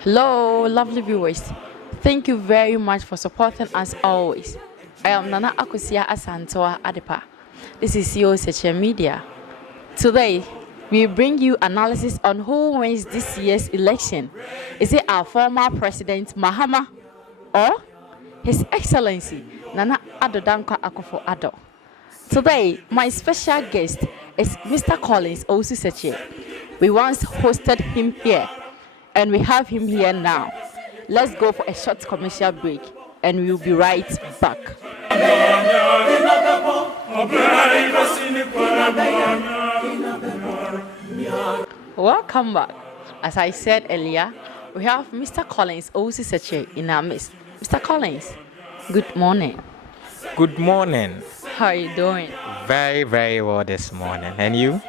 Hello, lovely viewers. Thank you very much for supporting us always. I am Nana Akusia Asantoa Adepa. This is sKitchen Media. Today, we bring you analysis on who wins this year's election. Is it our former president Mahama or His Excellency Nana Addo Akuffo Addo? Today, my special guest is Mr. Collins Osuseche. We once hosted him here, and we have him here now. Let's go for a short commercial break, and we'll be right back. Welcome back. As I said earlier, we have Mr. Collins Osuseche in our midst. Mr. Collins, good morning. Good morning. How are you doing? Very, very well this morning. And you?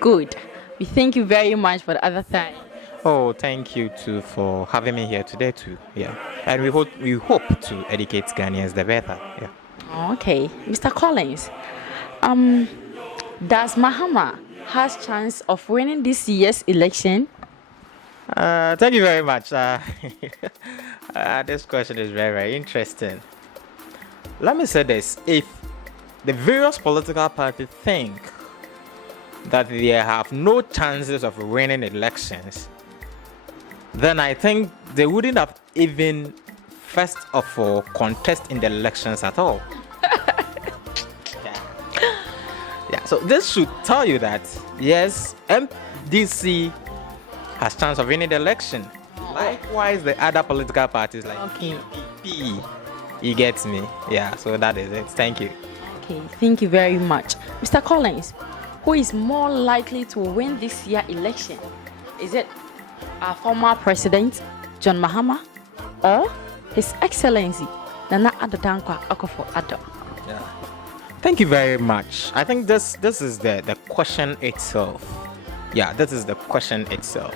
Good. We thank you very much for the other time. Oh, thank you too for having me here today too. Yeah. And we hope to educate Ghanaians the better. Yeah. Okay. Mr. Collins, does Mahama has chance of winning this year's election? Thank you very much. This question is very, very interesting. Let me say this. If the various political parties think that they have no chances of winning elections, then I think they wouldn't have even first of all contest in the elections at all. Yeah. So this should tell you that yes, MDC has chance of winning the election. Likewise, the other political parties like PPP. You get me? Yeah. So that is it. Thank you. Okay. Thank you very much, Mr. Collins. Who is more likely to win this year's election? Is it our former president, John Mahama, or His Excellency, Nana Addo Akuffo Addo? Yeah. Thank you very much. I think this is the question itself. Yeah, this is the question itself.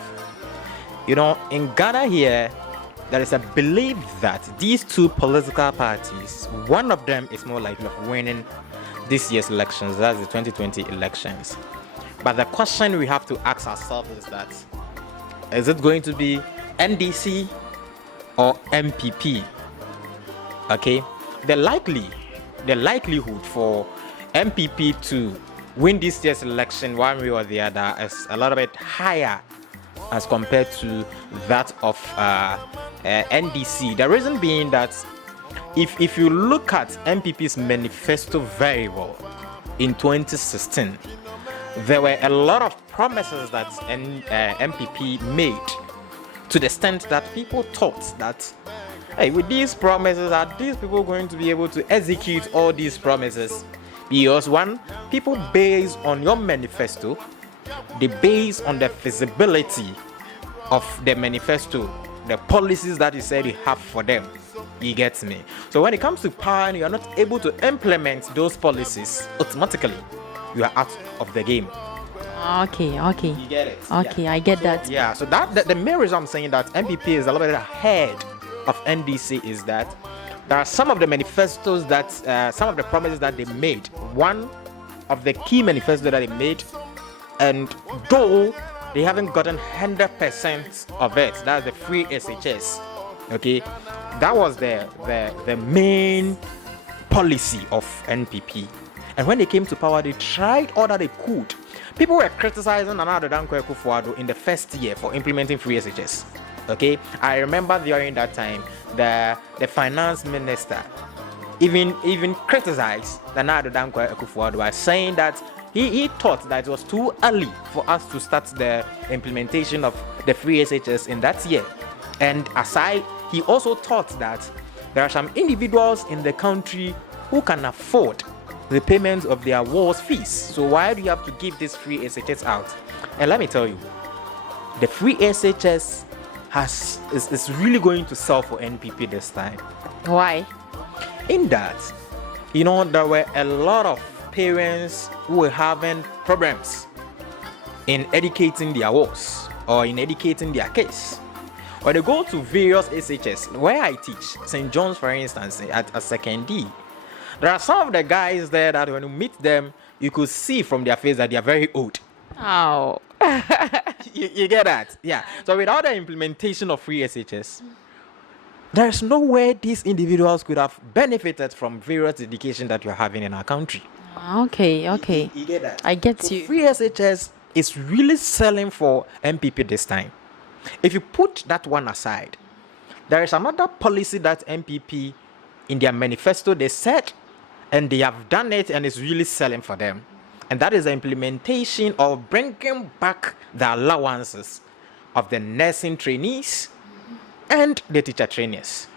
You know, in Ghana here, there is a belief that these two political parties, one of them is more likely of winning this year's elections, that's the 2020 elections. But the question we have to ask ourselves is that, is it going to be NDC or MPP? Okay, the likelihood for MPP to win this year's election one way or the other is a little bit higher as compared to that of NDC. The reason being that if you look at MPP's manifesto very well in 2016, there were a lot of promises that MPP made, to the extent that people thought that, hey, with these promises, are these people going to be able to execute all these promises? Because one, people base on your manifesto, they base on the feasibility of the manifesto, the policies that you said you have for them. You get me? So when it comes to power and you are not able to implement those policies, automatically you are out of the game. Okay. You get it? Okay, yeah. I get that. Yeah, so that the main reason I'm saying that MPP is a little bit ahead of NDC is that there are some of the manifestos that, some of the promises that they made. One of the key manifestos that they made, and though they haven't gotten 100% of it, that's the free SHS. Okay, that was the main policy of NPP. And when they came to power, they tried all that they could. People were criticizing Nana Addo Akuffo Addo in the first year for implementing free SHS. Okay, I remember during that time the finance minister even criticized Nana Addo Akuffo Addo by saying that he thought that it was too early for us to start the implementation of the free SHS in that year. And aside, he also thought that there are some individuals in the country who can afford the payment of their wars fees. So why do you have to give this free SHS out? And let me tell you, the free SHS is really going to sell for NPP this time. Why? In that, you know, there were a lot of parents who were having problems in educating their wars or in educating their kids. When they go to various SHS, where I teach, St. John's for instance, at a second D, there are some of the guys there that when you meet them, you could see from their face that they are very old. Oh. You get that? Yeah. So without the implementation of free SHS, there's no way these individuals could have benefited from various education that we're having in our country. Okay. You get that? I get So you. free SHS is really selling for MPP this time. If you put that one aside, there is another policy that MPP in their manifesto they said, and they have done it, and it's really selling for them. And that is the implementation of bringing back the allowances of the nursing trainees and the teacher trainees.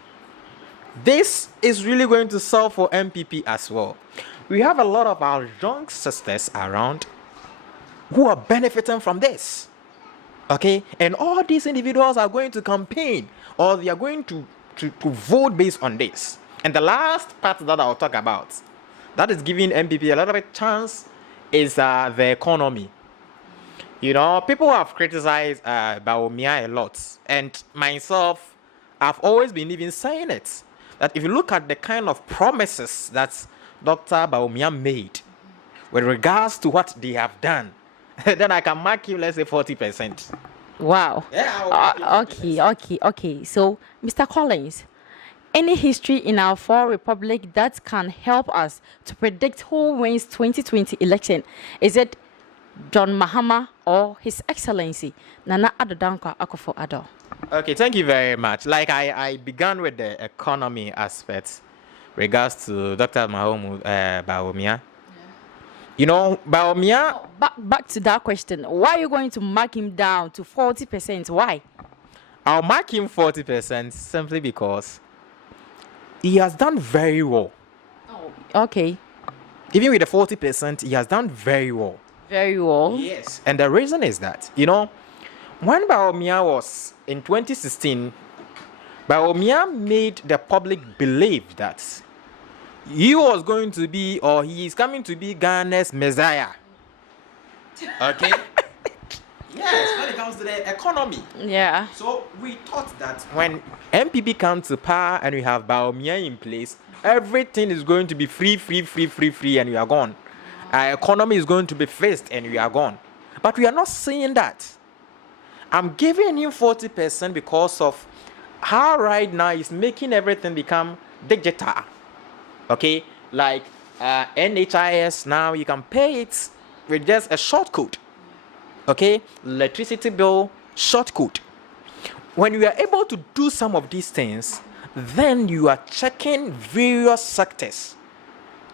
This is really going to sell for MPP as well. We have a lot of our young sisters around who are benefiting from this. Okay? And all these individuals are going to campaign, or they are going to vote based on this. And the last part that I'll talk about, that is giving MPP a lot of a chance, is the economy. You know, people have criticized Bawumia a lot, and myself, I've always been even saying it, that if you look at the kind of promises that Dr. Bawumia made with regards to what they have done, then I can mark you, let's say, 40%. Wow. Yeah. Okay. So, Mr. Collins, any history in our four republic that can help us to predict who wins 2020 election? Is it John Mahama or His Excellency Nana Addo Akuffo Addo? Okay, thank you very much. Like I began with the economy aspect regards to Dr. Bawumia. You know, Bawumia. Back to that question. Why are you going to mark him down to 40%? Why? I'll mark him 40% simply because he has done very well. Oh, okay. Even with the 40%, he has done very well. Very well. Yes. And the reason is that, you know, when Bawumia was in 2016, Bawumia made the public believe that he was going to be, or he is coming to be, Ghana's Messiah. Okay? Yes, when it comes to the economy. Yeah. So we thought that when MPP comes to power and we have Bawumia in place, everything is going to be free, and we are gone. Our economy is going to be fixed and we are gone. But we are not seeing that. I'm giving him 40% because of how right now he's making everything become digital. Okay? Like NHIS now, you can pay it with just a short code. Okay? Electricity bill, short code. When you are able to do some of these things, then you are checking various sectors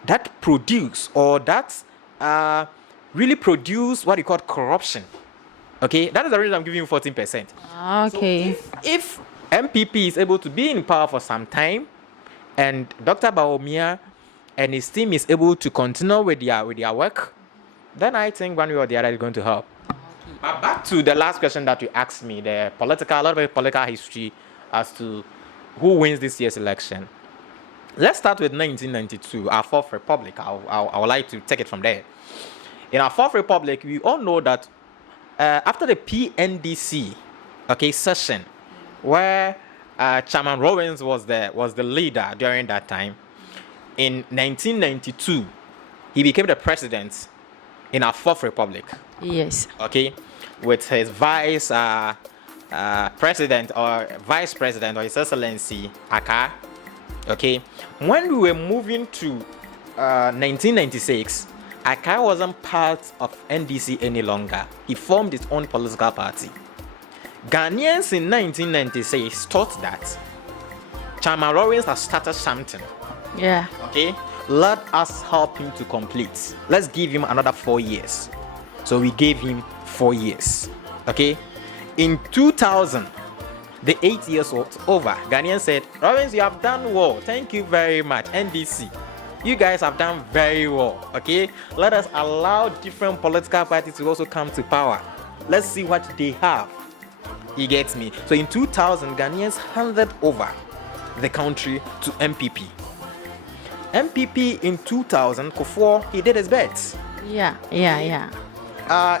that produce, or that really produce what you call corruption. Okay? That is the reason I'm giving you 14%. Okay. So if MPP is able to be in power for some time, and Dr. Bawumia and his team is able to continue with their work, then I think one way or the other is going to help. But back to the last question that you asked me, a lot of political history as to who wins this year's election. Let's start with 1992, our fourth republic. I would like to take it from there. In our fourth republic, we all know that after the PNDC session, where Chairman Rawlings was the leader during that time, in 1992, he became the president in our fourth republic. Yes. Okay, with his vice president or His Excellency Aka. Okay, when we were moving to 1996, Aka wasn't part of NDC any longer. He formed his own political party. Ghanaians in 1996 thought that Chairman Rawlings has started something. Yeah. Okay, let us help him to complete. Let's give him another 4 years. So we gave him 4 years. Okay, in 2000, the 8 years was over. Ghanaians said, Rawlings, you have done well. Thank you very much. NDC, you guys have done very well. Okay, let us allow different political parties to also come to power. Let's see what they have. He gets me. So in 2000, Ghanaians handed over the country to MPP. MPP in 2000, Akuffo, he did his best. Yeah.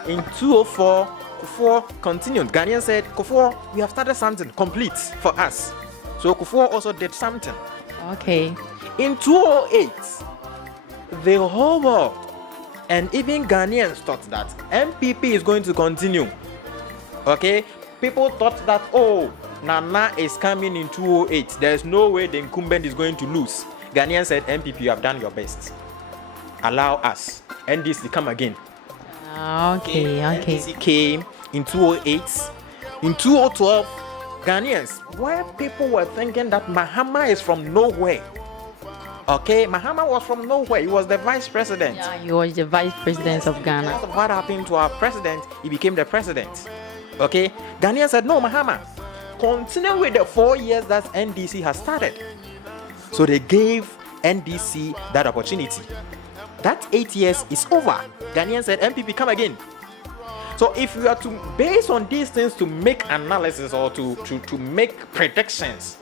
In 2004, Akuffo continued. Ghanaians said, Akuffo, we have started something complete for us. So Akuffo also did something. Okay. In 2008, the whole world And even Ghanaians thought that MPP is going to continue. Okay? People thought that, oh, Nana is coming in 2008. There's no way the incumbent is going to lose. Ghanaians said, MPP, you have done your best. Allow us. NDC, come again. Okay. NDC came in 2008. In 2012, Ghanaians, where people were thinking that Mahama is from nowhere. Okay, Mahama was from nowhere. He was the vice president. Yeah, he was the vice president of Ghana. Because of what happened to our president, he became the president. Okay, Ghanaians said, no, Mahama, continue with the 4 years that NDC has started. So they gave NDC that opportunity. That 8 years is over. Ghanaians said, MPP, come again. So if you are to base on these things to make analysis or to make predictions,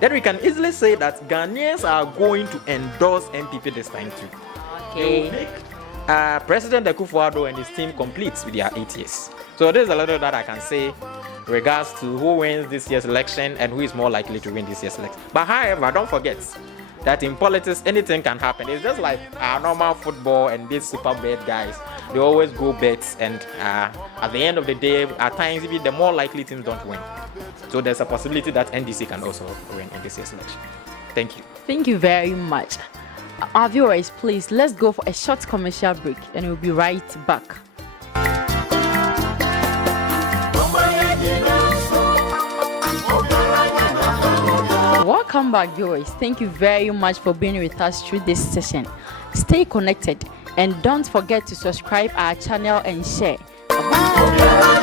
then we can easily say that Ghanaians are going to endorse MPP this time too. Okay. They will make President Akuffo Addo and his team complete with their 8 years. So this is a little that I can say regards to who wins this year's election and who is more likely to win this year's election. But however, don't forget that in politics anything can happen. It's just like our normal football and these super bet guys. They always go bets, and at the end of the day, at times even the more likely teams don't win. So there's a possibility that NDC can also win in this year's election. Thank you. Thank you very much. Our viewers, please, let's go for a short commercial break and we'll be right back. Welcome back, viewers. Thank you very much for being with us through this session. Stay connected and don't forget to subscribe our channel and share. Bye-bye.